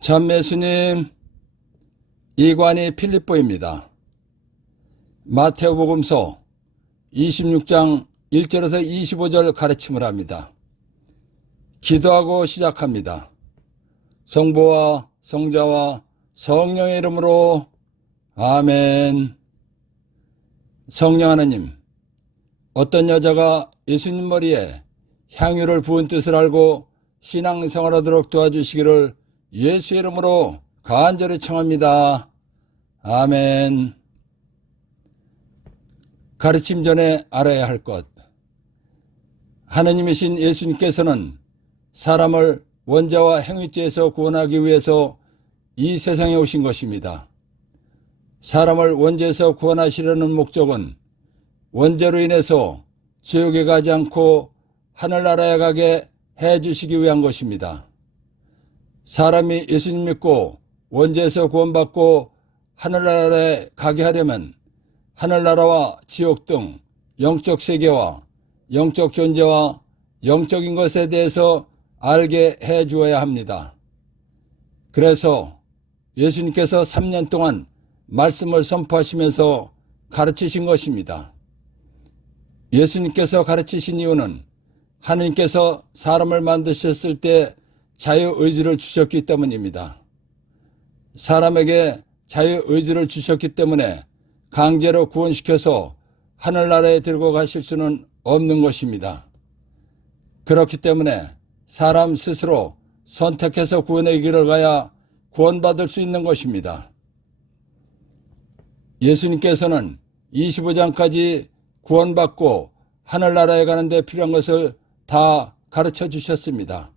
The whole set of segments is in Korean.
참예수님, 이관이 필립보입니다. 마태복음서 26장 1절에서 25절 가르침을 합니다. 기도하고 시작합니다. 성부와 성자와 성령의 이름으로 아멘. 성령 하나님, 어떤 여자가 예수님 머리에 향유를 부은 뜻을 알고 신앙생활하도록 도와주시기를 예수의 이름으로 간절히 청합니다. 아멘. 가르침 전에 알아야 할 것. 하느님이신 예수님께서는 사람을 원죄와 행위죄에서 구원하기 위해서 이 세상에 오신 것입니다. 사람을 원죄에서 구원하시려는 목적은 원죄로 인해서 지옥에 가지 않고 하늘나라에 가게 해주시기 위한 것입니다. 사람이 예수님 믿고 원죄에서 구원받고 하늘나라에 가게 하려면 하늘나라와 지옥 등 영적 세계와 영적 존재와 영적인 것에 대해서 알게 해 주어야 합니다. 그래서 예수님께서 3년 동안 말씀을 선포하시면서 가르치신 것입니다. 예수님께서 가르치신 이유는 하느님께서 사람을 만드셨을 때 자유의지를 주셨기 때문입니다. 사람에게 자유의지를 주셨기 때문에 강제로 구원시켜서 하늘나라에 들고 가실 수는 없는 것입니다. 그렇기 때문에 사람 스스로 선택해서 구원의 길을 가야 구원받을 수 있는 것입니다. 예수님께서는 25장까지 구원받고 하늘나라에 가는 데 필요한 것을 다 가르쳐 주셨습니다.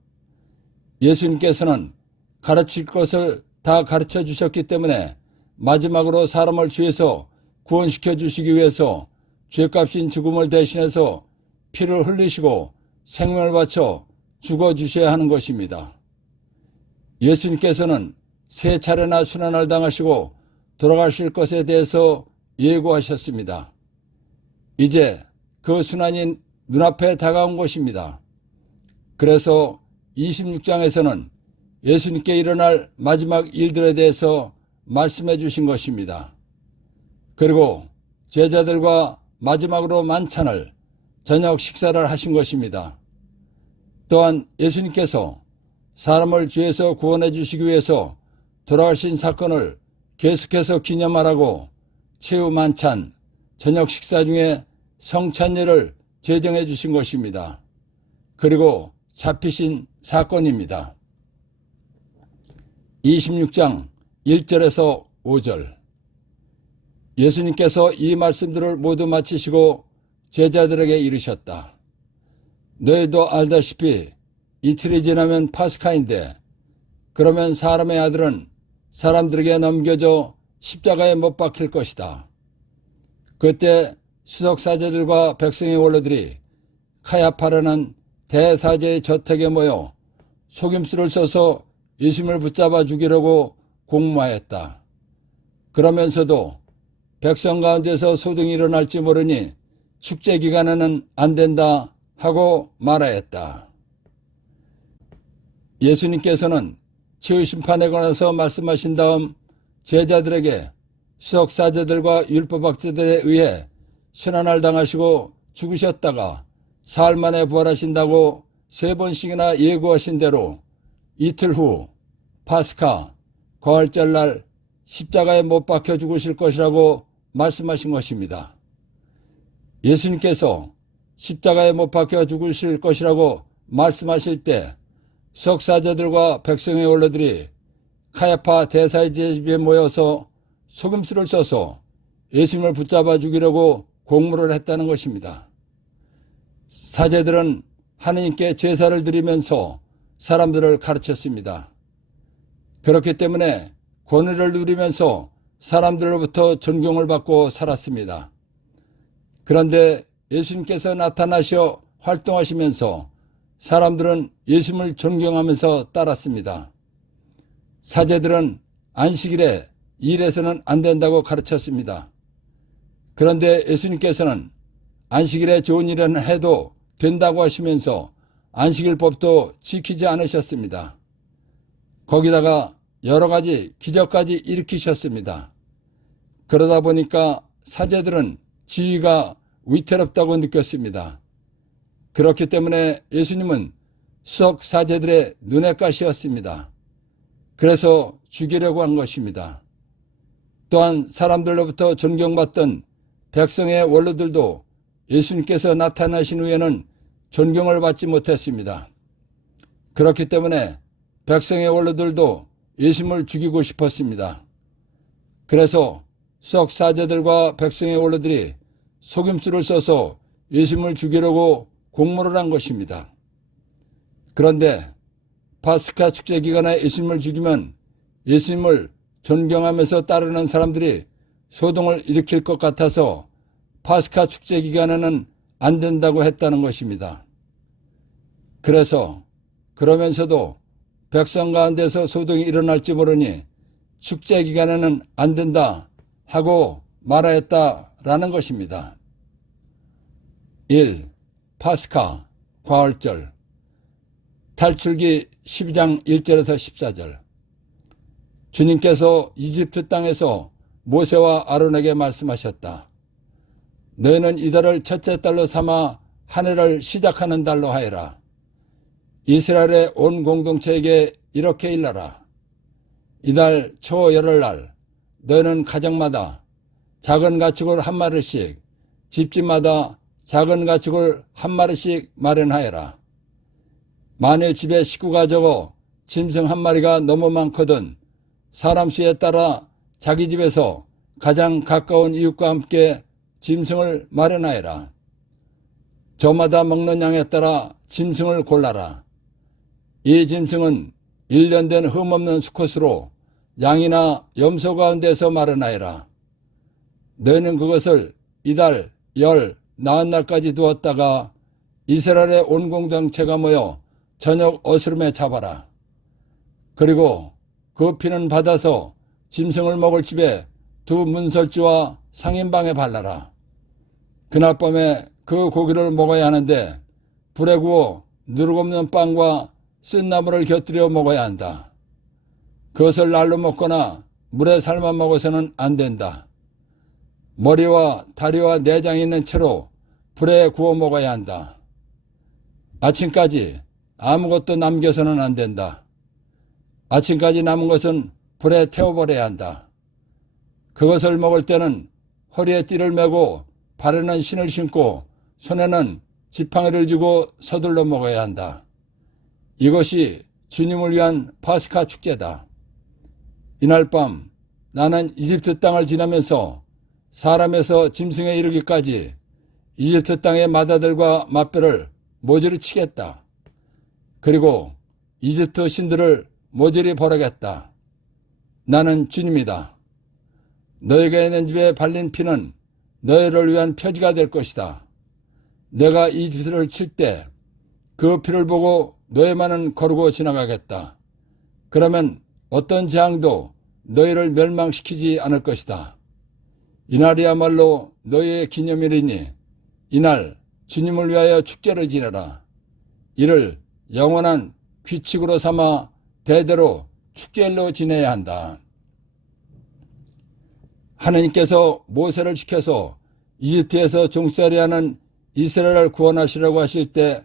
예수님께서는 가르칠 것을 다 가르쳐 주셨기 때문에 마지막으로 사람을 죄에서 구원시켜 주시기 위해서 죄값인 죽음을 대신해서 피를 흘리시고 생명을 바쳐 죽어주셔야 하는 것입니다. 예수님께서는 3차례나 순환을 당하시고 돌아가실 것에 대해서 예고하셨습니다. 이제 그 순환이 눈앞에 다가온 것입니다. 그래서 26장에서는 예수님께 일어날 마지막 일들에 대해서 말씀해 주신 것입니다. 그리고 제자들과 마지막으로 만찬을 저녁 식사를 하신 것입니다. 또한 예수님께서 사람을 죄에서 구원해 주시기 위해서 돌아가신 사건을 계속해서 기념하라고 최후 만찬, 저녁 식사 중에 성찬례를 제정해 주신 것입니다. 그리고 잡히신 사건입니다. 26장 1절에서 5절. 예수님께서 이 말씀들을 모두 마치시고 제자들에게 이르셨다. 너희도 알다시피 이틀이 지나면 파스카인데 그러면 사람의 아들은 사람들에게 넘겨져 십자가에 못 박힐 것이다. 그때 수석사제들과 백성의 원로들이 카야파라는 대사제의 저택에 모여 속임수를 써서 예수님을 붙잡아 죽이려고 공모하였다. 그러면서도 백성 가운데서 소동이 일어날지 모르니 축제 기간에는 안 된다 하고 말하였다. 예수님께서는 치유 심판에 관해서 말씀하신 다음 제자들에게 수석사제들과 율법학자들에 의해 순환을 당하시고 죽으셨다가 사흘 만에 부활하신다고 3번씩이나 예고하신 대로 이틀 후 파스카 부활절날 십자가에 못 박혀 죽으실 것이라고 말씀하신 것입니다. 예수님께서 십자가에 못 박혀 죽으실 것이라고 말씀하실 때 석사제들과 백성의 원로들이 카야파 대사의 집에 모여서 속임수를 써서 예수님을 붙잡아 죽이려고 공모를 했다는 것입니다. 사제들은 하느님께 제사를 드리면서 사람들을 가르쳤습니다. 그렇기 때문에 권위를 누리면서 사람들로부터 존경을 받고 살았습니다. 그런데 예수님께서 나타나셔 활동하시면서 사람들은 예수님을 존경하면서 따랐습니다. 사제들은 안식일에 일해서는 안 된다고 가르쳤습니다. 그런데 예수님께서는 안식일에 좋은 일은 해도 된다고 하시면서 안식일법도 지키지 않으셨습니다. 거기다가 여러 가지 기적까지 일으키셨습니다. 그러다 보니까 사제들은 지위가 위태롭다고 느꼈습니다. 그렇기 때문에 예수님은 수석 사제들의 눈의 가시였습니다. 그래서 죽이려고 한 것입니다. 또한 사람들로부터 존경받던 백성의 원로들도 예수님께서 나타나신 후에는 존경을 받지 못했습니다. 그렇기 때문에 백성의 원로들도 예수님을 죽이고 싶었습니다. 그래서 수석 사제들과 백성의 원로들이 속임수를 써서 예수님을 죽이려고 공모를 한 것입니다. 그런데 파스카 축제 기간에 예수님을 죽이면 예수님을 존경하면서 따르는 사람들이 소동을 일으킬 것 같아서 파스카 축제 기간에는 안 된다고 했다는 것입니다. 그러면서도 백성 가운데서 소동이 일어날지 모르니 축제 기간에는 안 된다 하고 말하였다라는 것입니다. 1. 파스카 과월절 탈출기 12장 1절에서 14절. 주님께서 이집트 땅에서 모세와 아론에게 말씀하셨다. 너희는 이달을 첫째 달로 삼아 한 해를 시작하는 달로 하여라. 이스라엘의 온 공동체에게 이렇게 일러라. 이달 초 열흘날 너희는 가정마다 작은 가축을 한 마리씩, 집집마다 작은 가축을 한 마리씩 마련하여라. 만일 집에 식구가 적어 짐승 한 마리가 너무 많거든 사람 수에 따라 자기 집에서 가장 가까운 이웃과 함께 짐승을 마련하여라. 저마다 먹는 양에 따라 짐승을 골라라. 이 짐승은 1년 된 흠없는 수컷으로 양이나 염소 가운데서 마련하여라. 너희는 그것을 이달 열 나흔 날까지 두었다가 이스라엘의 온 공동체가 모여 저녁 어스름에 잡아라. 그리고 그 피는 받아서 짐승을 먹을 집에 두 문설주와 상인방에 발라라. 그날 밤에 그 고기를 먹어야 하는데 불에 구워 누룩 없는 빵과 쓴 나물을 곁들여 먹어야 한다. 그것을 날로 먹거나 물에 삶아 먹어서는 안 된다. 머리와 다리와 내장이 있는 채로 불에 구워 먹어야 한다. 아침까지 아무것도 남겨서는 안 된다. 아침까지 남은 것은 불에 태워버려야 한다. 그것을 먹을 때는 허리에 띠를 메고 발에는 신을 신고 손에는 지팡이를 쥐고 서둘러 먹어야 한다. 이것이 주님을 위한 파스카 축제다. 이날 밤 나는 이집트 땅을 지나면서 사람에서 짐승에 이르기까지 이집트 땅의 마다들과 맛배를 모조리 치겠다. 그리고 이집트 신들을 모조리 벌하겠다. 나는 주님이다. 너희가 있는 집에 발린 피는 너희를 위한 표지가 될 것이다. 내가 이집트를 칠 때 그 피를 보고 너희만은 거르고 지나가겠다. 그러면 어떤 재앙도 너희를 멸망시키지 않을 것이다. 이날이야말로 너희의 기념일이니 이날 주님을 위하여 축제를 지내라. 이를 영원한 규칙으로 삼아 대대로 축제일로 지내야 한다. 하느님께서 모세를 지켜서 이집트에서 종살이하는 이스라엘을 구원하시려고 하실 때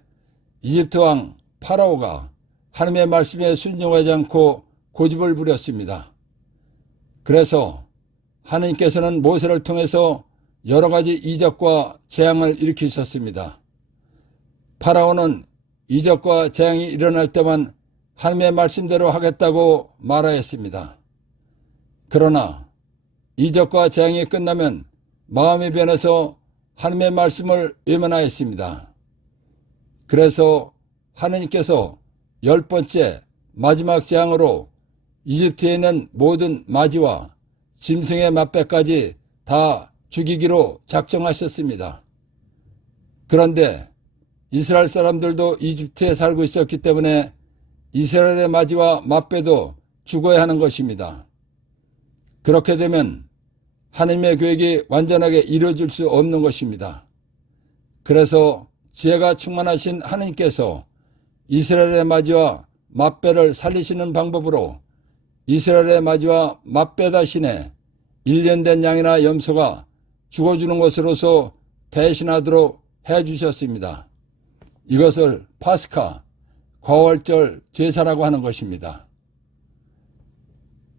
이집트 왕 파라오가 하나님의 말씀에 순종하지 않고 고집을 부렸습니다. 그래서 하느님께서는 모세를 통해서 여러 가지 이적과 재앙을 일으키셨습니다. 파라오는 이적과 재앙이 일어날 때만 하나님의 말씀대로 하겠다고 말하였습니다. 그러나 이적과 재앙이 끝나면 마음이 변해서 하나님의 말씀을 외면하였습니다. 그래서 하느님께서 10번째 마지막 재앙으로 이집트에 있는 모든 마지와 짐승의 맛배까지 다 죽이기로 작정하셨습니다. 그런데 이스라엘 사람들도 이집트에 살고 있었기 때문에 이스라엘의 마지와 맛배도 죽어야 하는 것입니다. 그렇게 되면 하나님의 계획이 완전하게 이루어질 수 없는 것입니다. 그래서 지혜가 충만하신 하나님께서 이스라엘의 마지와 맛배를 살리시는 방법으로 이스라엘의 마지와 맞배다 신에 1년 된 양이나 염소가 죽어주는 것으로서 대신하도록 해주셨습니다. 이것을 파스카, 거월절 제사라고 하는 것입니다.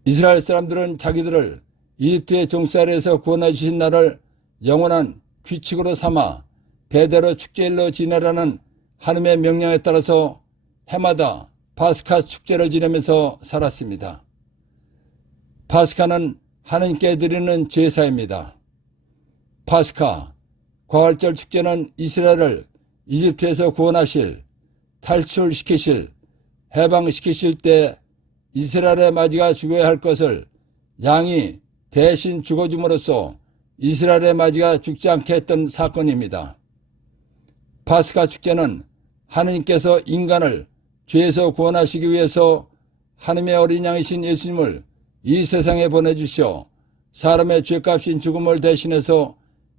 이스라엘 사람들은 자기들을 이집트의 종살이에서 구원해 주신 날을 영원한 규칙으로 삼아 대대로 축제일로 지내라는 하나님의 명령에 따라서 해마다 파스카 축제를 지내면서 살았습니다. 파스카는 하나님께 드리는 제사입니다. 파스카, 거월절 축제는 이스라엘을 이집트에서 구원하실, 탈출시키실, 해방시키실 때 이스라엘의 마지가 죽어야 할 것을 양이 대신 죽어줌으로써 이스라엘의 마지가 죽지 않게 했던 사건입니다. 파스카 축제는 하느님께서 인간을 죄에서 구원하시기 위해서 하나님의 어린 양이신 예수님을 이 세상에 보내주시어 사람의 죄값인 죽음을 대신해서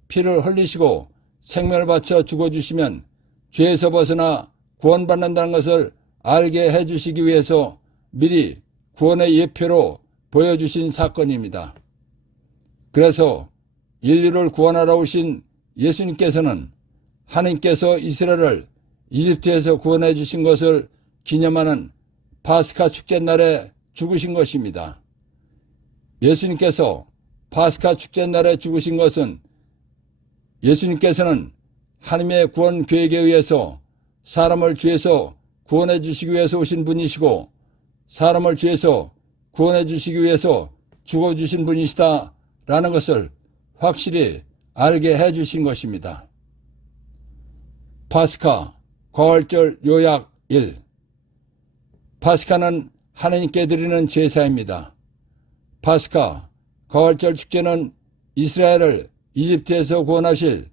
피를 흘리시고 생명을 바쳐 죽어주시면 죄에서 벗어나 구원받는다는 것을 알게 해주시기 위해서 미리 구원의 예표로 보여주신 사건입니다. 그래서 인류를 구원하러 오신 예수님께서는 하나님께서 이스라엘을 이집트에서 구원해 주신 것을 기념하는 파스카 축제날에 죽으신 것입니다. 예수님께서 파스카 축제날에 죽으신 것은 예수님께서는 하나님의 구원 계획에 의해서 사람을 죄에서 구원해 주시기 위해서 오신 분이시고 사람을 죄에서 구원해 주시기 위해서 죽어주신 분이시다라는 것을 확실히 알게 해 주신 것입니다. 파스카, 거월절 요약 1. 파스카는 하나님께 드리는 제사입니다. 파스카, 거월절 축제는 이스라엘을 이집트에서 구원하실,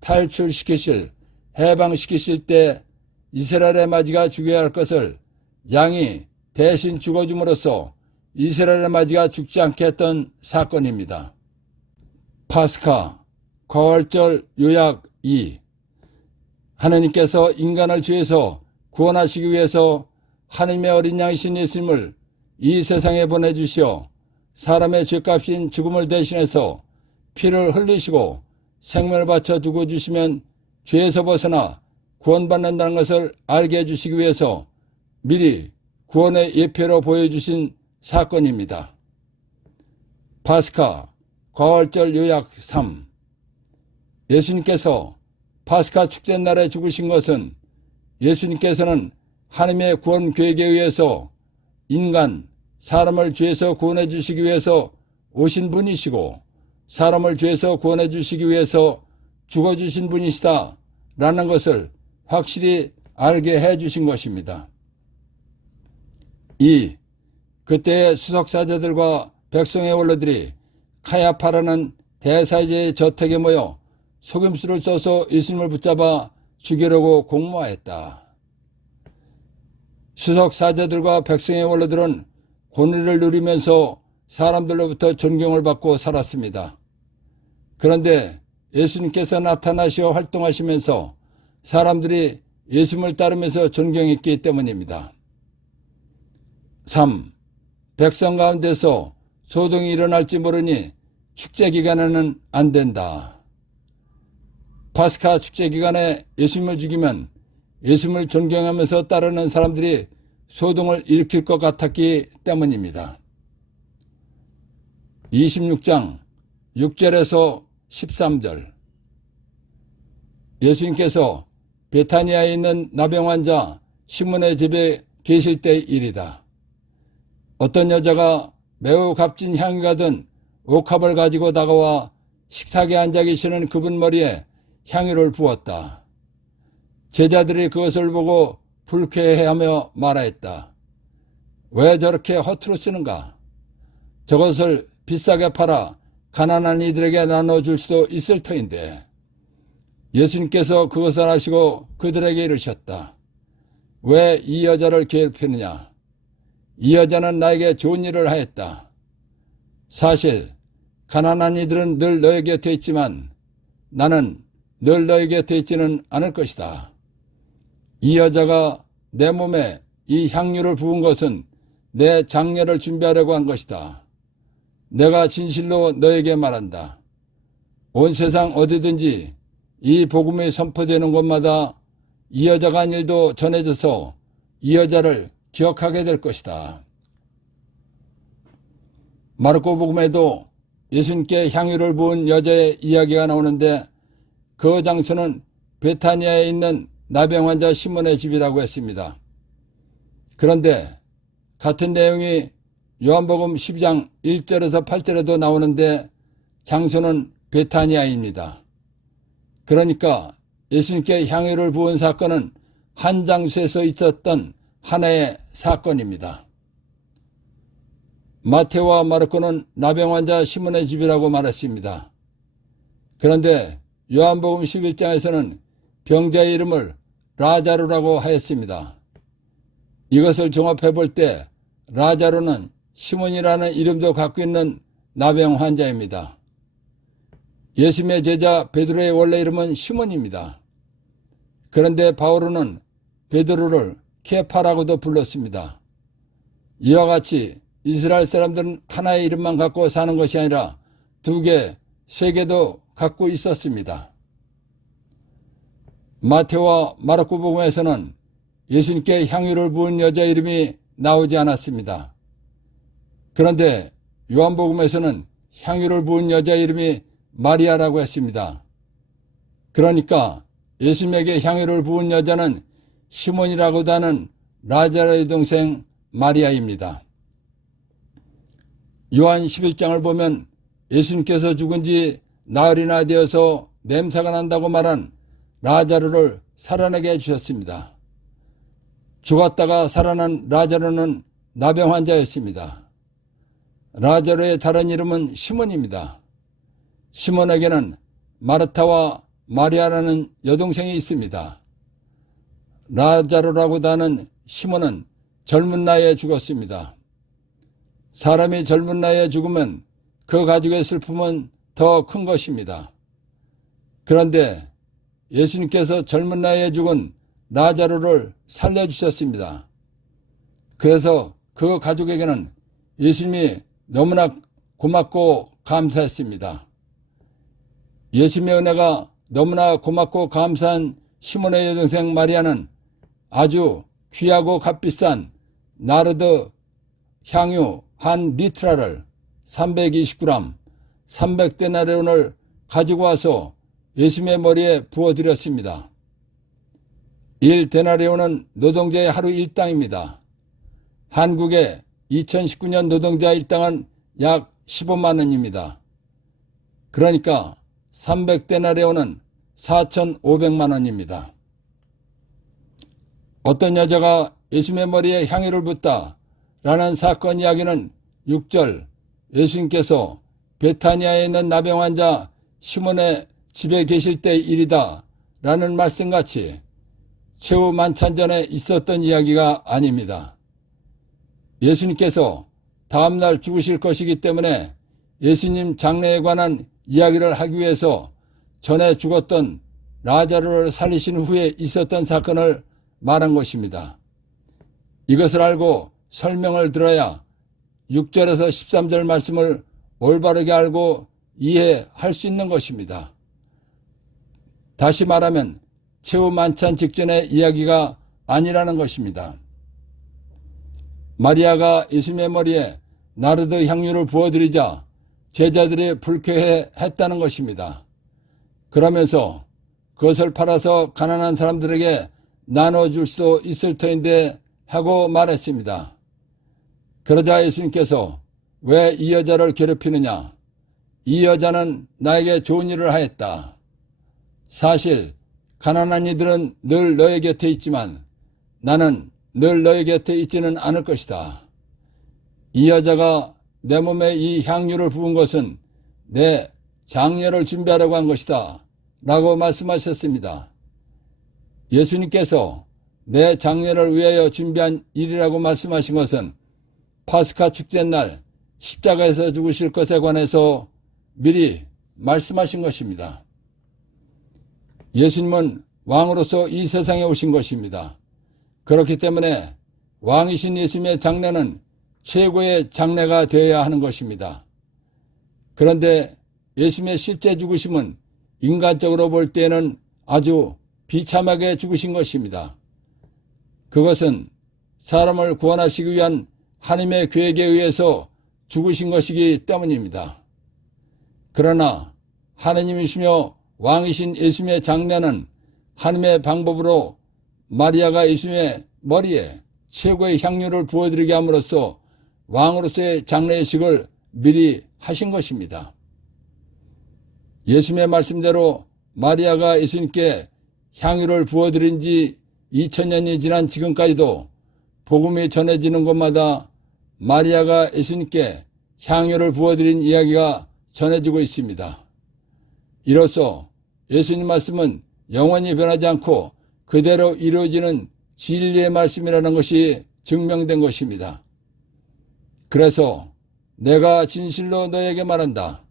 탈출시키실, 해방시키실 때 이스라엘의 마지가 죽여야 할 것을 양이 대신 죽어줌으로써 이스라엘의 마지가 죽지 않게 했던 사건입니다. 파스카, 거월절 요약 2. 하나님께서 인간을 죄에서 구원하시기 위해서 하나님의 어린 양이신 예수님을 이 세상에 보내주시어 사람의 죄값인 죽음을 대신해서 피를 흘리시고 생명을 바쳐 죽어주시면 죄에서 벗어나 구원받는다는 것을 알게 해주시기 위해서 미리 구원의 예표로 보여주신 사건입니다. 파스카, 거월절 요약 3. 예수님께서 파스카 축제날에 죽으신 것은 예수님께서는 하나님의 구원 계획에 의해서 인간, 사람을 죄에서 구원해 주시기 위해서 오신 분이시고 사람을 죄에서 구원해 주시기 위해서 죽어주신 분이시다 라는 것을 확실히 알게 해 주신 것입니다. 2. 그때의 수석사제들과 백성의 원로들이 카야파라는 대사제의 저택에 모여 속임수를 써서 예수님을 붙잡아 죽이려고 공모하였다. 수석사제들과 백성의 원로들은 권위를 누리면서 사람들로부터 존경을 받고 살았습니다. 그런데 예수님께서 나타나시어 활동하시면서 사람들이 예수님을 따르면서 존경했기 때문입니다. 3. 백성 가운데서 소동이 일어날지 모르니 축제 기간에는 안 된다. 파스카 축제 기간에 예수님을 죽이면 예수님을 존경하면서 따르는 사람들이 소동을 일으킬 것 같았기 때문입니다. 26장 6절에서 13절. 예수님께서 베타니아에 있는 나병 환자 시몬의 집에 계실 때의 일이다. 어떤 여자가 매우 값진 향유가 든 옥합을 가지고 다가와 식탁에 앉아 계시는 그분 머리에 향유를 부었다. 제자들이 그것을 보고 불쾌해하며 말하였다. 왜 저렇게 허투루 쓰는가? 저것을 비싸게 팔아 가난한 이들에게 나눠줄 수도 있을 터인데. 예수님께서 그것을 아시고 그들에게 이르셨다. 왜 이 여자를 괴롭히느냐? 이 여자는 나에게 좋은 일을 하였다. 사실 가난한 이들은 늘 너희 곁에 있지만 나는 늘 너희 곁에 있지는 않을 것이다. 이 여자가 내 몸에 이 향유를 부은 것은 내 장례를 준비하려고 한 것이다. 내가 진실로 너에게 말한다. 온 세상 어디든지 이 복음이 선포되는 곳마다 이 여자가 한 일도 전해져서 이 여자를 기억하게 될 것이다. 마르코 복음에도 예수님께 향유를 부은 여자의 이야기가 나오는데 그 장소는 베타니아에 있는 나병 환자 시몬의 집이라고 했습니다. 그런데 같은 내용이 요한복음 12장 1절에서 8절에도 나오는데 장소는 베타니아입니다. 그러니까 예수님께 향유를 부은 사건은 한 장소에서 있었던 하나의 사건입니다. 마테오와 마르코는 나병 환자 시몬의 집이라고 말했습니다. 그런데 요한복음 11장에서는 병자의 이름을 라자루라고 하였습니다. 이것을 종합해 볼 때 라자루는 시몬이라는 이름도 갖고 있는 나병 환자입니다. 예수님의 제자 베드로의 원래 이름은 시몬입니다. 그런데 바오로는 베드로를 케파라고도 불렀습니다. 이와 같이 이스라엘 사람들은 하나의 이름만 갖고 사는 것이 아니라 두 개, 세 개도 갖고 있었습니다. 마테오와 마르코 복음에서는 예수님께 향유를 부은 여자 이름이 나오지 않았습니다. 그런데 요한복음에서는 향유를 부은 여자 이름이 마리아라고 했습니다. 그러니까 예수님에게 향유를 부은 여자는 시몬이라고도 하는 라자르의 동생 마리아입니다. 요한 11장을 보면 예수님께서 죽은 지 나흘이나 되어서 냄새가 난다고 말한 라자르를 살아나게 해주셨습니다. 죽었다가 살아난 라자르는 나병 환자였습니다. 라자르의 다른 이름은 시몬입니다. 시몬에게는 마르타와 마리아라는 여동생이 있습니다. 라자르라고도 하는 시몬은 젊은 나이에 죽었습니다. 사람이 젊은 나이에 죽으면 그 가족의 슬픔은 더 큰 것입니다. 그런데 예수님께서 젊은 나이에 죽은 라자루를 살려주셨습니다. 그래서 그 가족에게는 예수님이 너무나 고맙고 감사했습니다. 예수님의 은혜가 너무나 고맙고 감사한 시몬의 여동생 마리아는 아주 귀하고 값비싼 나르드 향유 한 리트라를 320g, 300데나리온을 가지고 와서 예수님의 머리에 부어드렸습니다. 1데나리온은 노동자의 하루 일당입니다. 한국의 2019년 노동자 일당은 약 15만 원입니다. 그러니까 300데나리온은 4,500만 원입니다. 어떤 여자가 예수님의 머리에 향유를 붓다 라는 사건 이야기는 6절 예수님께서 베타니아에 있는 나병 환자 시몬의 집에 계실 때 일이다 라는 말씀같이 최후 만찬 전에 있었던 이야기가 아닙니다. 예수님께서 다음날 죽으실 것이기 때문에 예수님 장례에 관한 이야기를 하기 위해서 전에 죽었던 라자루를 살리신 후에 있었던 사건을 말한 것입니다. 이것을 알고 설명을 들어야 6절에서 13절 말씀을 올바르게 알고 이해할 수 있는 것입니다. 다시 말하면 최후 만찬 직전의 이야기가 아니라는 것입니다. 마리아가 예수님의 머리에 나르드 향유를 부어드리자 제자들이 불쾌해했다는 것입니다. 그러면서 그것을 팔아서 가난한 사람들에게 나눠줄 수 있을 터인데 하고 말했습니다. 그러자 예수님께서 왜 이 여자를 괴롭히느냐? 이 여자는 나에게 좋은 일을 하였다. 사실 가난한 이들은 늘 너의 곁에 있지만 나는 늘 너의 곁에 있지는 않을 것이다. 이 여자가 내 몸에 이 향유를 부은 것은 내 장례를 준비하려고 한 것이다 라고 말씀하셨습니다. 예수님께서 내 장례를 위하여 준비한 일이라고 말씀하신 것은 파스카 축제날 십자가에서 죽으실 것에 관해서 미리 말씀하신 것입니다. 예수님은 왕으로서 이 세상에 오신 것입니다. 그렇기 때문에 왕이신 예수님의 장례는 최고의 장례가 되어야 하는 것입니다. 그런데 예수님의 실제 죽으심은 인간적으로 볼 때는 아주 비참하게 죽으신 것입니다. 그것은 사람을 구원하시기 위한 하나님의 계획에 의해서 죽으신 것이기 때문입니다. 그러나 하나님이시며 왕이신 예수님의 장례는 하나님의 방법으로 마리아가 예수님의 머리에 최고의 향유를 부어드리게 함으로써 왕으로서의 장례식을 미리 하신 것입니다. 예수님의 말씀대로 마리아가 예수님께 향유를 부어드린 지 2000년이 지난 지금까지도 복음이 전해지는 곳마다 마리아가 예수님께 향유를 부어드린 이야기가 전해지고 있습니다. 이로써 예수님 말씀은 영원히 변하지 않고 그대로 이루어지는 진리의 말씀이라는 것이 증명된 것입니다. 그래서 내가 진실로 너에게 말한다.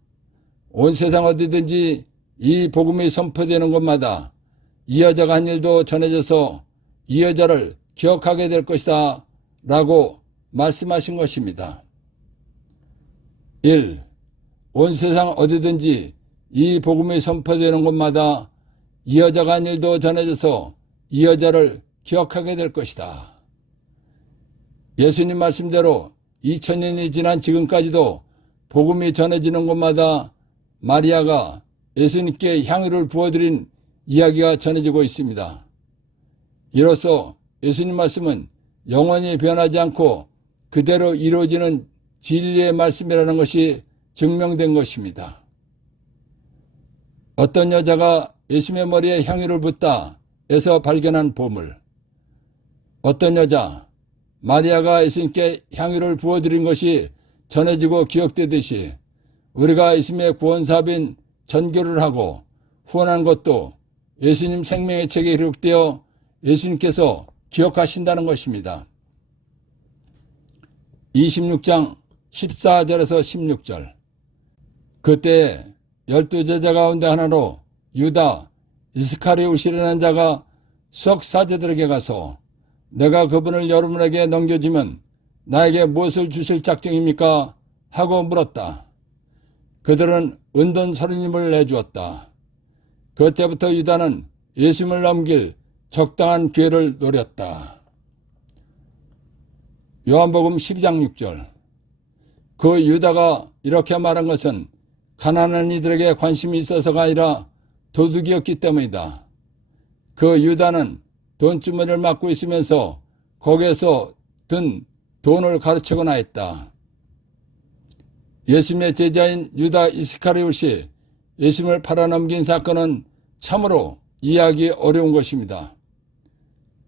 온 세상 어디든지 이 복음이 선포되는 곳마다 이 여자가 한 일도 전해져서 이 여자를 기억하게 될 것이다 라고 말씀하신 것입니다. 1. 온 세상 어디든지 이 복음이 선포되는 곳마다 이 여자가 한 일도 전해져서 이 여자를 기억하게 될 것이다. 예수님 말씀대로 2000년이 지난 지금까지도 복음이 전해지는 곳마다 마리아가 예수님께 향유를 부어드린 이야기가 전해지고 있습니다. 이로써 예수님 말씀은 영원히 변하지 않고 그대로 이루어지는 진리의 말씀이라는 것이 증명된 것입니다. 어떤 여자가 예수님의 머리에 향유를 붓다 에서 발견한 보물. 어떤 여자, 마리아가 예수님께 향유를 부어드린 것이 전해지고 기억되듯이 우리가 예수님의 구원사업인 전교를 하고 후원한 것도 예수님 생명의 책에 기록되어 예수님께서 기억하신다는 것입니다. 26장 14절에서 16절. 그때 12제자 가운데 하나로 유다 이스카리옷이라는 자가 석 사제들에게 가서 내가 그분을 여러분에게 넘겨주면 나에게 무엇을 주실 작정입니까? 하고 물었다. 그들은 은돈 30입을 내주었다. 그때부터 유다는 예수님을 넘길 적당한 기회를 노렸다. 요한복음 12장 6절. 그 유다가 이렇게 말한 것은 가난한 이들에게 관심이 있어서가 아니라 도둑이었기 때문이다. 그 유다는 돈주머니를 맡고 있으면서 거기에서 든 돈을 가로채거나 했다. 예수님의 제자인 유다 이스카리옷이 예수님을 팔아넘긴 사건은 참으로 이해하기 어려운 것입니다.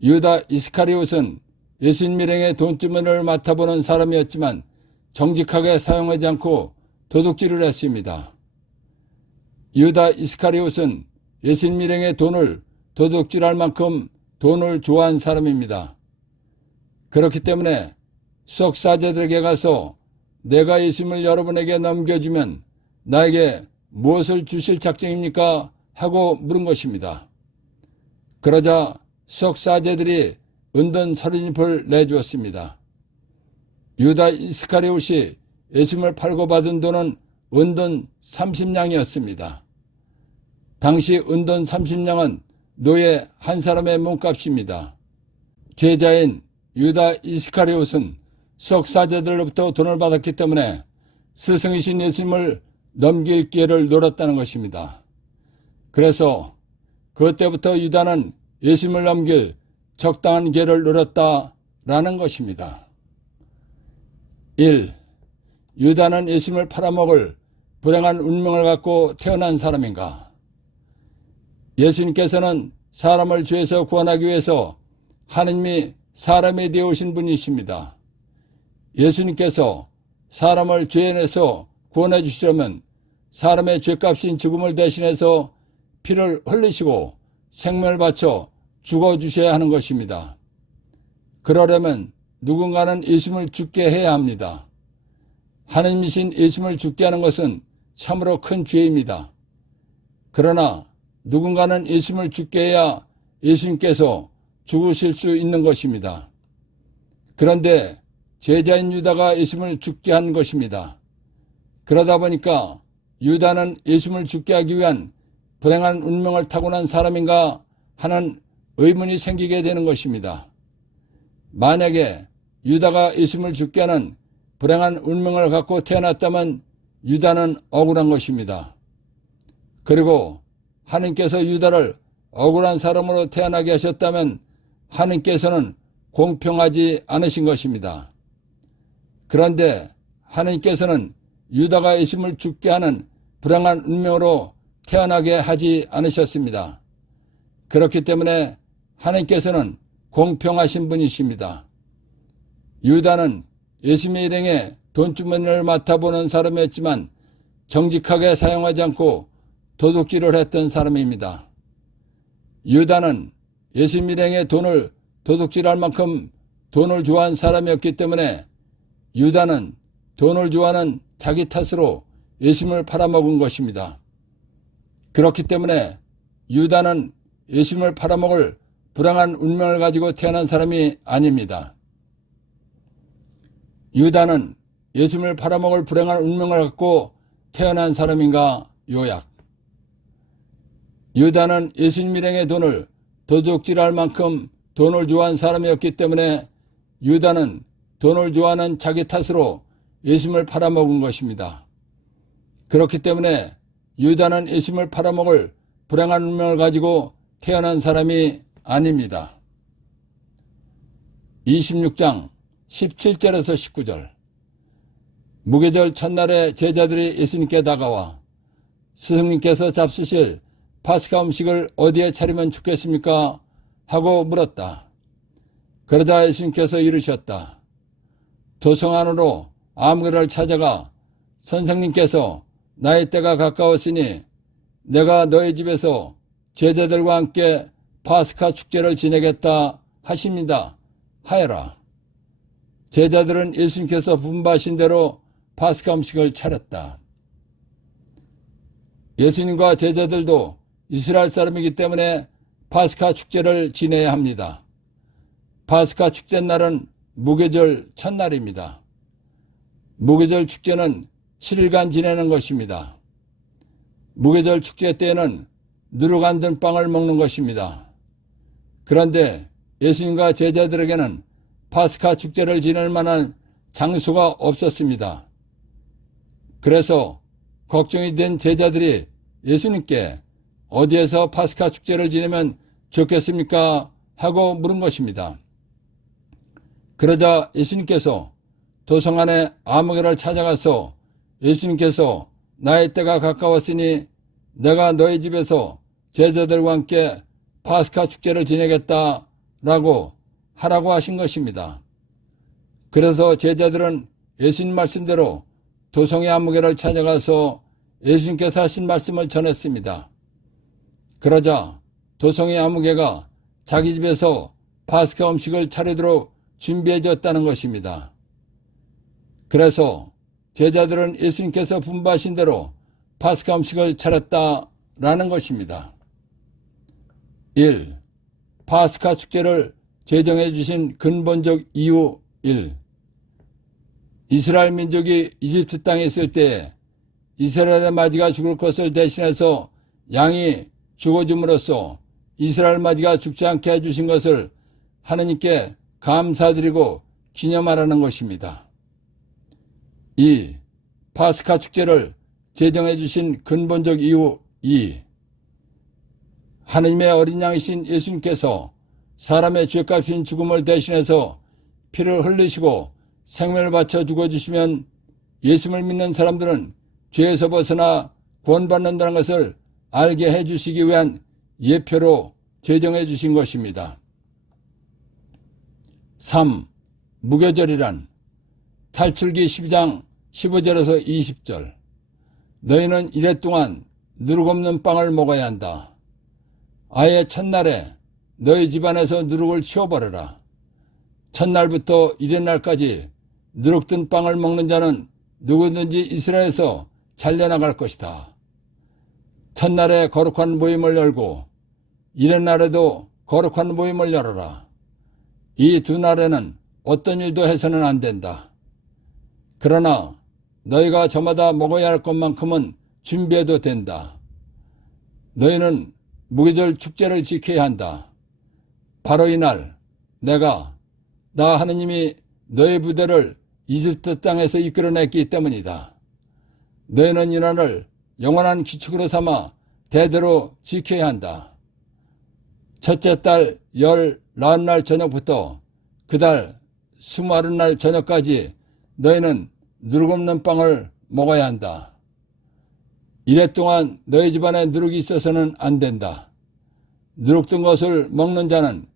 유다 이스카리옷은 예수님 일행의 돈주머니를 맡아보는 사람이었지만 정직하게 사용하지 않고 도둑질을 했습니다. 유다 이스카리옷은 예수님 일행의 돈을 도둑질할 만큼 돈을 좋아한 사람입니다. 그렇기 때문에 수석사제들에게 가서 내가 예수님을 여러분에게 넘겨주면 나에게 무엇을 주실 작정입니까? 하고 물은 것입니다. 그러자 수석사제들이 은돈 30잎을 내주었습니다. 유다 이스카리옷이 예수님을 팔고 받은 돈은 은돈 30냥이었습니다. 당시 은돈 30냥은 노예 한 사람의 몸값입니다. 제자인 유다 이스카리옷은 수석사제들로부터 돈을 받았기 때문에 스승이신 예수님을 넘길 기회를 노렸다는 것입니다. 그래서 그때부터 유다는 예수님을 넘길 적당한 기회를 노렸다라는 것입니다. 1. 유다는 예수님을 팔아먹을 불행한 운명을 갖고 태어난 사람인가? 예수님께서는 사람을 죄에서 구원하기 위해서 하느님이 사람이 되어 오신 분이십니다. 예수님께서 사람을 죄에서 구원해 주시려면 사람의 죄값인 죽음을 대신해서 피를 흘리시고 생명을 바쳐 죽어주셔야 하는 것입니다. 그러려면 누군가는 예수님을 죽게 해야 합니다. 하느님이신 예수님을 죽게 하는 것은 참으로 큰 죄입니다. 그러나 누군가는 예수님을 죽게 해야 예수님께서 죽으실 수 있는 것입니다. 그런데 제자인 유다가 예수님을 죽게 한 것입니다. 그러다 보니까 유다는 예수님을 죽게 하기 위한 불행한 운명을 타고난 사람인가 하는 의문이 생기게 되는 것입니다. 만약에 유다가 예수님을 죽게 하는 불행한 운명을 갖고 태어났다면 유다는 억울한 것입니다. 그리고 하느님께서 유다를 억울한 사람으로 태어나게 하셨다면 하느님께서는 공평하지 않으신 것입니다. 그런데 하느님께서는 유다가 예수님을 죽게 하는 불행한 운명으로 태어나게 하지 않으셨습니다. 그렇기 때문에 하느님께서는 공평하신 분이십니다. 유다는 예수님의 일행에 돈주머니를 맡아보는 사람이었지만 정직하게 사용하지 않고 도둑질을 했던 사람입니다. 유다는 예수님 일행의 돈을 도둑질할 만큼 돈을 좋아한 사람이었기 때문에 유다는 돈을 좋아하는 자기 탓으로 예수님을 팔아먹은 것입니다. 그렇기 때문에 유다는 예수님을 팔아먹을 불행한 운명을 가지고 태어난 사람이 아닙니다. 유다는 예수님을 팔아먹을 불행한 운명을 갖고 태어난 사람인가 요약. 유다는 예수님 일행의 돈을 도둑질할 만큼 돈을 좋아한 사람이었기 때문에 유다는 돈을 좋아하는 자기 탓으로 예수님을 팔아먹은 것입니다. 그렇기 때문에 유다는 예수님을 팔아먹을 불행한 운명을 가지고 태어난 사람이 아닙니다. 26장 17절에서 19절. 무교절 첫날에 제자들이 예수님께 다가와 스승님께서 잡수실 파스카 음식을 어디에 차리면 좋겠습니까? 하고 물었다. 그러자 예수님께서 이르셨다. 도성 안으로 아무개를 찾아가 선생님께서 나의 때가 가까웠으니 내가 너희 집에서 제자들과 함께 파스카 축제를 지내겠다 하십니다. 하여라. 제자들은 예수님께서 분부하신 대로 파스카 음식을 차렸다. 예수님과 제자들도 이스라엘 사람이기 때문에 파스카 축제를 지내야 합니다. 파스카 축제 날은 무교절 첫날입니다. 무교절 축제는 7일간 지내는 것입니다. 무교절 축제 때에는 누룩 안 든 빵을 먹는 것입니다. 그런데 예수님과 제자들에게는 파스카 축제를 지낼 만한 장소가 없었습니다. 그래서 걱정이 된 제자들이 예수님께 어디에서 파스카 축제를 지내면 좋겠습니까? 하고 물은 것입니다. 그러자 예수님께서 도성 안에 아무개를 찾아가서 예수님께서 나의 때가 가까웠으니 내가 너희 집에서 제자들과 함께 파스카 축제를 지내겠다라고 하라고 하신 것입니다. 그래서 제자들은 예수님 말씀대로 도성의 아무개를 찾아가서 예수님께서 하신 말씀을 전했습니다. 그러자 도성의 아무개가 자기 집에서 파스카 음식을 차리도록 준비해 줬다는 것입니다. 그래서 제자들은 예수님께서 분부하신 대로 파스카 음식을 차렸다라는 것입니다. 1. 파스카 축제를 제정해 주신 근본적 이유 1. 이스라엘 민족이 이집트 땅에 있을 때 이스라엘의 마지가 죽을 것을 대신해서 양이 죽어줌으로써 이스라엘 마지가 죽지 않게 해주신 것을 하느님께 감사드리고 기념하라는 것입니다. 2. 파스카 축제를 제정해 주신 근본적 이유 2. 하느님의 어린 양이신 예수님께서 사람의 죄값인 죽음을 대신해서 피를 흘리시고 생명을 바쳐 죽어주시면 예수님을 믿는 사람들은 죄에서 벗어나 구원받는다는 것을 알게 해주시기 위한 예표로 제정해 주신 것입니다. 3. 무교절이란 탈출기 12장 15절에서 20절. 너희는 이래 동안 누룩 없는 빵을 먹어야 한다. 아예 첫날에 너희 집안에서 누룩을 치워버려라. 첫날부터 이튿날까지 누룩 든 빵을 먹는 자는 누구든지 이스라엘에서 잘려나갈 것이다. 첫날에 거룩한 모임을 열고 이튿날에도 거룩한 모임을 열어라. 이 두 날에는 어떤 일도 해서는 안 된다. 그러나 너희가 저마다 먹어야 할 것만큼은 준비해도 된다. 너희는 무교절 축제를 지켜야 한다. 바로 이날 내가 나 하느님이 너희 부대를 이집트 땅에서 이끌어냈기 때문이다. 너희는 이날을 영원한 규칙으로 삼아 대대로 지켜야 한다. 첫째 달 19날 저녁부터 그달 20날 저녁까지 너희는 누룩 없는 빵을 먹어야 한다. 이래 동안 너희 집안에 누룩이 있어서는 안 된다. 누룩 든 것을 먹는 자는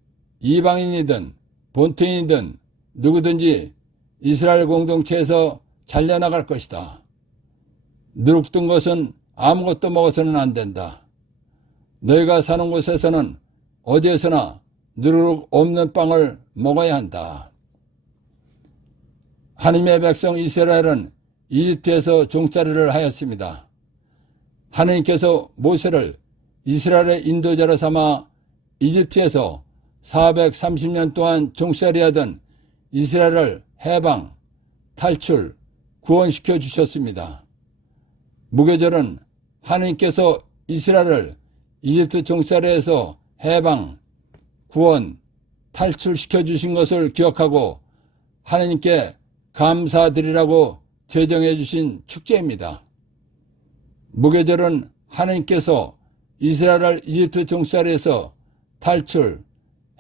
이방인이든 본토인이든 누구든지 이스라엘 공동체에서 잘려나갈 것이다. 누룩 든 것은 아무것도 먹어서는 안 된다. 너희가 사는 곳에서는 어디에서나 누룩 없는 빵을 먹어야 한다. 하나님의 백성 이스라엘은 이집트에서 종살이를 하였습니다. 하나님께서 모세를 이스라엘의 인도자로 삼아 이집트에서 430년 동안 종살이하던 이스라엘을 해방, 탈출, 구원시켜 주셨습니다. 무교절은 하나님께서 이스라엘을 이집트 종살이에서 해방, 구원, 탈출시켜 주신 것을 기억하고 하나님께 감사드리라고 제정해 주신 축제입니다. 무교절은 하나님께서 이스라엘을 이집트 종살이에서 탈출,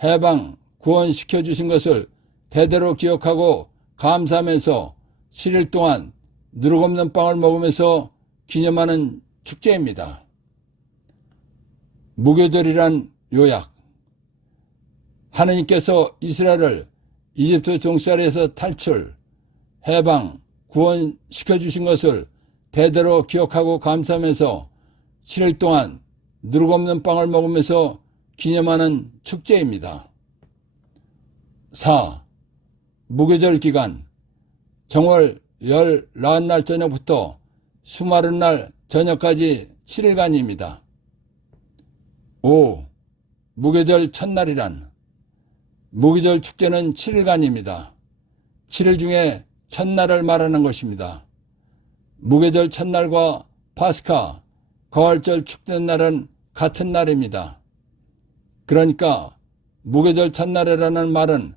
해방, 구원시켜 주신 것을 대대로 기억하고 감사하면서 7일 동안 누룩 없는 빵을 먹으면서 기념하는 축제입니다. 무교절이란 요약. 하나님께서 이스라엘을 이집트 종살이에서 탈출, 해방, 구원시켜 주신 것을 대대로 기억하고 감사하면서 7일 동안 누룩 없는 빵을 먹으면서 기념하는 축제입니다. 4. 무교절 기간. 정월 19날 저녁부터 20날 저녁까지 7일간입니다. 5. 무교절 첫날이란. 무교절 축제는 7일간입니다. 7일 중에 첫날을 말하는 것입니다. 무교절 첫날과 파스카, 거할절 축제 날은 같은 날입니다. 그러니까 무교절 첫날이라는 말은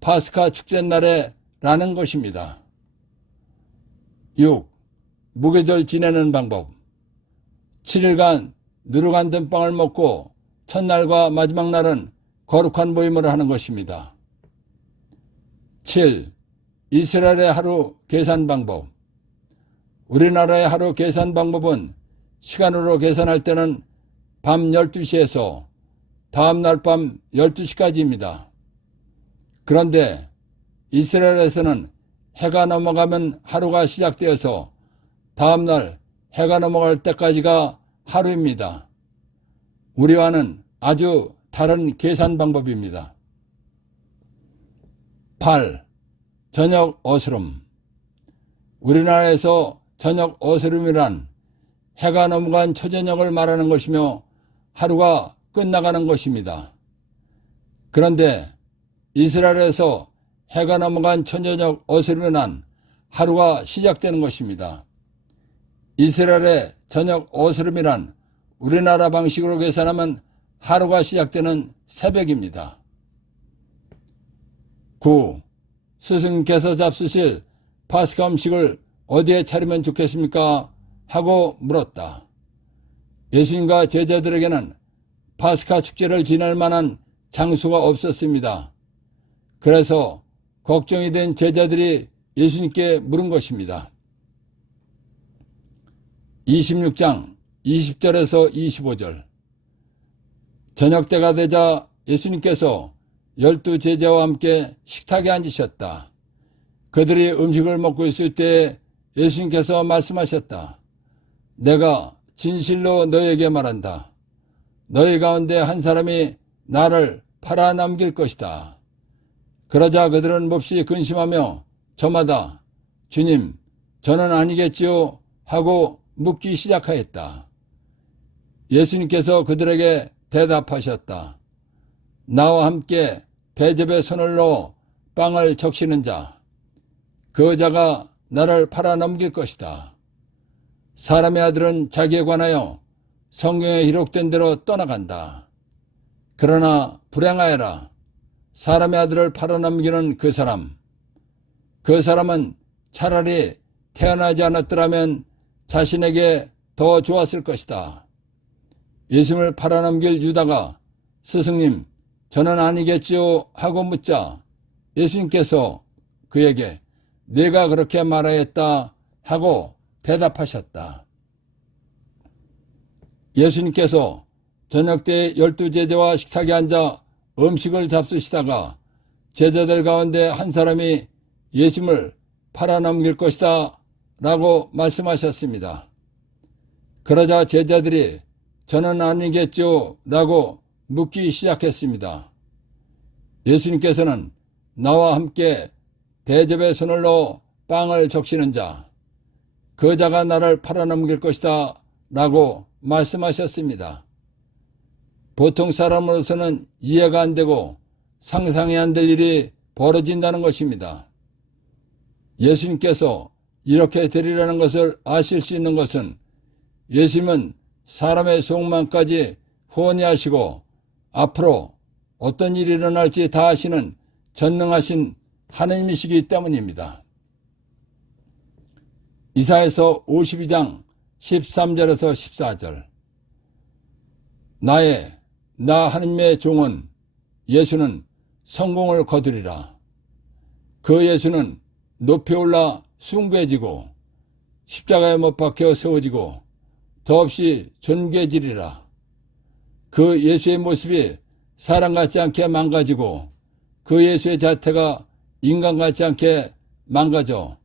파스카 축제 날에라는 것입니다. 6. 무교절 지내는 방법. 7일간 누룩 안 든 빵을 먹고 첫날과 마지막 날은 거룩한 모임을 하는 것입니다. 7. 이스라엘의 하루 계산 방법. 우리나라의 하루 계산 방법은 시간으로 계산할 때는 밤 12시에서 다음날 밤 12시까지입니다. 그런데 이스라엘에서는 해가 넘어가면 하루가 시작되어서 다음날 해가 넘어갈 때까지가 하루입니다. 우리와는 아주 다른 계산 방법입니다. 8. 저녁 어스름. 우리나라에서 저녁 어스름이란 해가 넘어간 초저녁을 말하는 것이며 하루가 끝나가는 것입니다. 그런데 이스라엘에서 해가 넘어간 초저녁 어스름이란 하루가 시작되는 것입니다. 이스라엘의 저녁 어스름이란 우리나라 방식으로 계산하면 하루가 시작되는 새벽입니다. 9. 스승께서 잡수실 파스카 음식을 어디에 차리면 좋겠습니까? 하고 물었다. 예수님과 제자들에게는 파스카 축제를 지낼 만한 장소가 없었습니다. 그래서 걱정이 된 제자들이 예수님께 물은 것입니다. 26장 20절에서 25절. 저녁 때가 되자 예수님께서 12 제자와 함께 식탁에 앉으셨다. 그들이 음식을 먹고 있을 때 예수님께서 말씀하셨다. 내가 진실로 너희에게 말한다. 너희 가운데 한 사람이 나를 팔아 남길 것이다. 그러자 그들은 몹시 근심하며 저마다 주님, 저는 아니겠지요? 하고 묻기 시작하였다. 예수님께서 그들에게 대답하셨다. 나와 함께 대접에 손을 넣어 빵을 적시는 자, 그 자가 나를 팔아넘길 것이다. 사람의 아들은 자기에 관하여 성경에 기록된 대로 떠나간다. 그러나 불행하여라. 사람의 아들을 팔아넘기는 그 사람은 차라리 태어나지 않았더라면 자신에게 더 좋았을 것이다. 예수님을 팔아넘길 유다가 스승님, 저는 아니겠지요 하고 묻자 예수님께서 그에게 네가 그렇게 말하였다 하고 대답하셨다. 예수님께서 저녁 때 12제자와 식탁에 앉아 음식을 잡수시다가 제자들 가운데 한 사람이 예수님을 팔아넘길 것이다 라고 말씀하셨습니다. 그러자 제자들이 저는 아니겠죠 라고 묻기 시작했습니다. 예수님께서는 나와 함께 대접에 손을 넣어 빵을 적시는 자, 그 자가 나를 팔아넘길 것이다 라고 말씀하셨습니다. 보통 사람으로서는 이해가 안 되고 상상이 안 될 일이 벌어진다는 것입니다. 예수님께서 이렇게 되리라는 것을 아실 수 있는 것은 예수님은 사람의 속마음까지 훤히 아시고 앞으로 어떤 일이 일어날지 다 아시는 전능하신 하나님이시기 때문입니다. 이사야서 52장 13절에서 14절 나 하나님의 종은 예수는 성공을 거두리라. 그 예수는 높이 올라 숭배해지고 십자가에 못 박혀 세워지고 더없이 존귀해지리라. 그 예수의 모습이 사람 같지 않게 망가지고 그 예수의 자태가 인간 같지 않게 망가져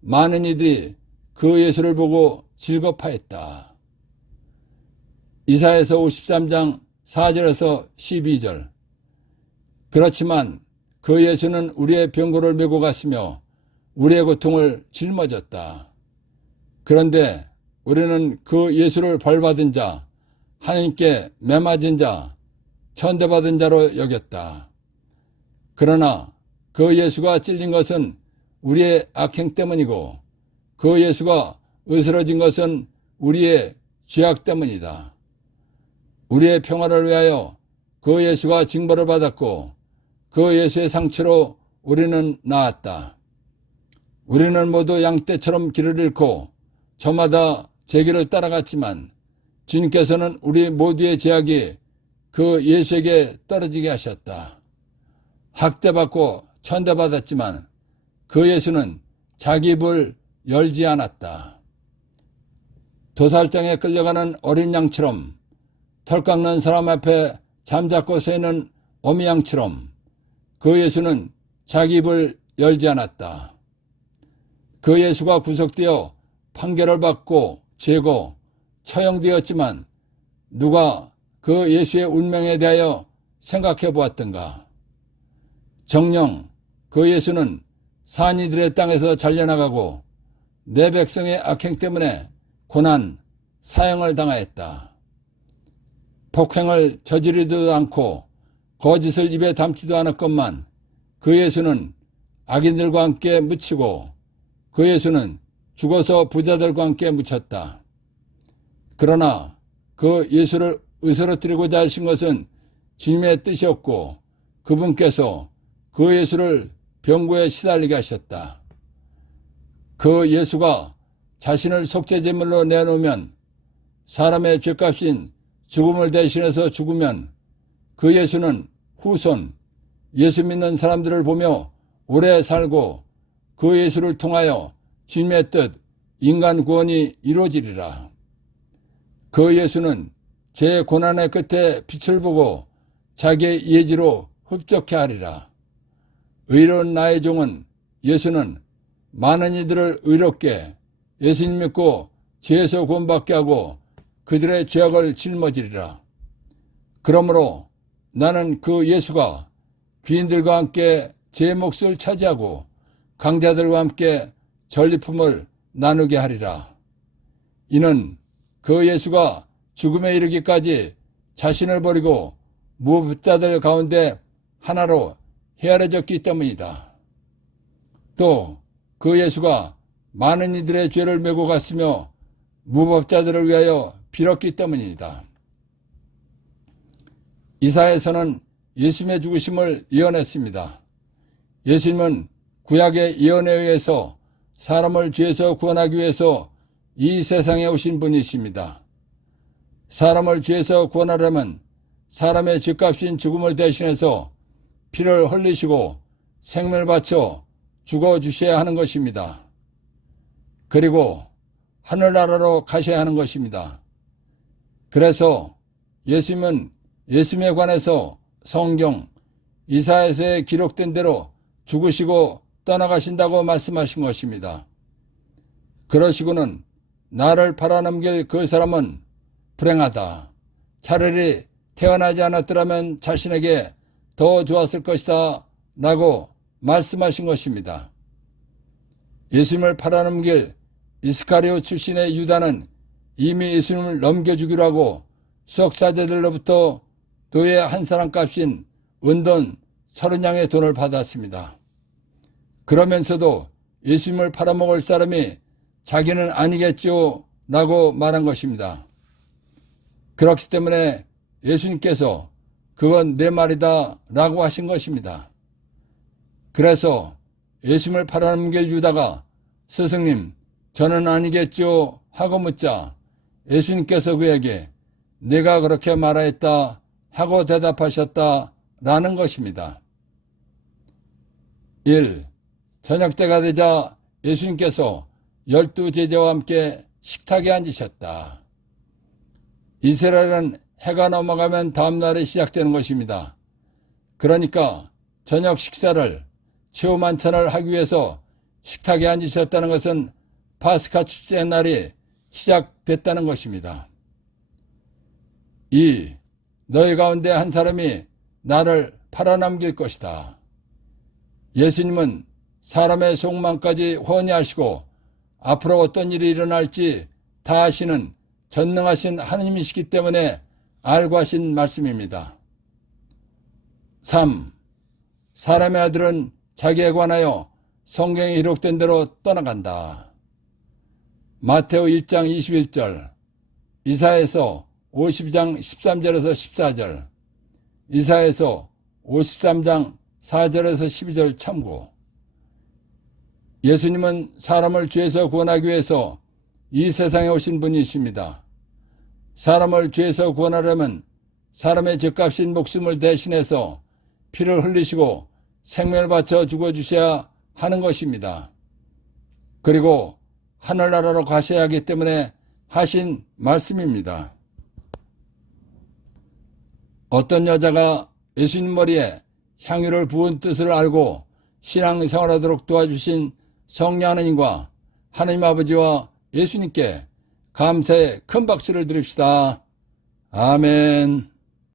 많은 이들이 그 예수를 보고 즐겁하였다. 이사야서 53장 4절에서 12절 그렇지만 그 예수는 우리의 병고를 메고 갔으며 우리의 고통을 짊어졌다. 그런데 우리는 그 예수를 벌받은 자, 하나님께 매맞은 자, 천대받은 자로 여겼다. 그러나 그 예수가 찔린 것은 우리의 악행 때문이고 그 예수가 으스러진 것은 우리의 죄악 때문이다. 우리의 평화를 위하여 그 예수가 징벌을 받았고 그 예수의 상처로 우리는 나았다. 우리는 모두 양떼처럼 길을 잃고 저마다 제 길을 따라갔지만 주님께서는 우리 모두의 죄악이 그 예수에게 떨어지게 하셨다. 학대받고 천대받았지만 그 예수는 자기 입을 열지 않았다. 도살장에 끌려가는 어린 양처럼 털 깎는 사람 앞에 잠자코 서 있는 어미 양처럼 그 예수는 자기 입을 열지 않았다. 그 예수가 구속되어 판결을 받고 죄고 처형되었지만 누가 그 예수의 운명에 대하여 생각해 보았던가? 정녕 그 예수는 산이들의 땅에서 잘려나가고 내 백성의 악행 때문에 고난, 사형을 당하였다. 폭행을 저지르지도 않고 거짓을 입에 담지도 않았건만 그 예수는 악인들과 함께 묻히고 그 예수는 죽어서 부자들과 함께 묻혔다. 그러나 그 예수를 으스러뜨리고자 하신 것은 주님의 뜻이었고 그분께서 그 예수를 병고에 시달리게 하셨다. 그 예수가 자신을 속죄제물로 내놓으면 사람의 죄값인 죽음을 대신해서 죽으면 그 예수는 후손, 예수 믿는 사람들을 보며 오래 살고 그 예수를 통하여 주님의 뜻, 인간 구원이 이루어지리라. 그 예수는 제 고난의 끝에 빛을 보고 자기의 예지로 흡족해 하리라. 의로운 나의 종은 예수는 많은 이들을 의롭게 예수님 믿고 죄에서 구원받게 하고 그들의 죄악을 짊어지리라. 그러므로 나는 그 예수가 귀인들과 함께 제 몫을 차지하고 강자들과 함께 전리품을 나누게 하리라. 이는 그 예수가 죽음에 이르기까지 자신을 버리고 무법자들 가운데 하나로 헤아려졌기 때문이다. 또 그 예수가 많은 이들의 죄를 메고 갔으며 무법자들을 위하여 빌었기 때문입니다. 이사야서는 예수님의 죽으심을 예언했습니다. 예수님은 구약의 예언에 의해서 사람을 죄에서 구원하기 위해서 이 세상에 오신 분이십니다. 사람을 죄에서 구원하려면 사람의 죄값인 죽음을 대신해서 피를 흘리시고 생명을 바쳐 죽어주셔야 하는 것입니다. 그리고 하늘나라로 가셔야 하는 것입니다. 그래서 예수님은 예수님에 관해서 성경 이사야서에 기록된 대로 죽으시고 떠나가신다고 말씀하신 것입니다. 그러시고는 나를 팔아넘길 그 사람은 불행하다. 차라리 태어나지 않았더라면 자신에게 더 좋았을 것이다 라고 말씀하신 것입니다. 예수님을 팔아넘길 이스카리오 출신의 유다는 이미 예수님을 넘겨주기로 하고 수석사제들로부터 노예 한 사람 값인 은돈 30양의 돈을 받았습니다. 그러면서도 예수님을 팔아먹을 사람이 자기는 아니겠죠 라고 말한 것입니다. 그렇기 때문에 예수님께서 그건 내 말이다 라고 하신 것입니다. 그래서 예수님을 팔아넘길 유다가 스승님 저는 아니겠죠 하고 묻자 예수님께서 그에게 내가 그렇게 말하였다 하고 대답하셨다 라는 것입니다. 1. 저녁때가 되자 예수님께서 12제자와 함께 식탁에 앉으셨다. 이스라엘은 해가 넘어가면 다음 날에 시작되는 것입니다. 그러니까 저녁 식사를 최후 만찬을 하기 위해서 식탁에 앉으셨다는 것은 파스카 축제의 날이 시작됐다는 것입니다. 2. 너희 가운데 한 사람이 나를 팔아넘길 것이다. 예수님은 사람의 속마음까지 훤히 아시고 앞으로 어떤 일이 일어날지 다 아시는 전능하신 하나님이시기 때문에 알고 하신 말씀입니다. 3. 사람의 아들은 자기에 관하여 성경에 기록된 대로 떠나간다. 마태오 1장 21절, 이사야서 50장 13절에서 14절, 이사야서 53장 4절에서 12절 참고. 예수님은 사람을 죄에서 구원하기 위해서 이 세상에 오신 분이십니다. 사람을 죄에서 구원하려면 사람의 죄값인 목숨을 대신해서 피를 흘리시고 생명을 바쳐 죽어주셔야 하는 것입니다. 그리고 하늘나라로 가셔야 하기 때문에 하신 말씀입니다. 어떤 여자가 예수님 머리에 향유를 부은 뜻을 알고 신앙생활하도록 도와주신 성령 하나님과 하나님 아버지와 예수님께 감사의 큰 박수를 드립시다. 아멘.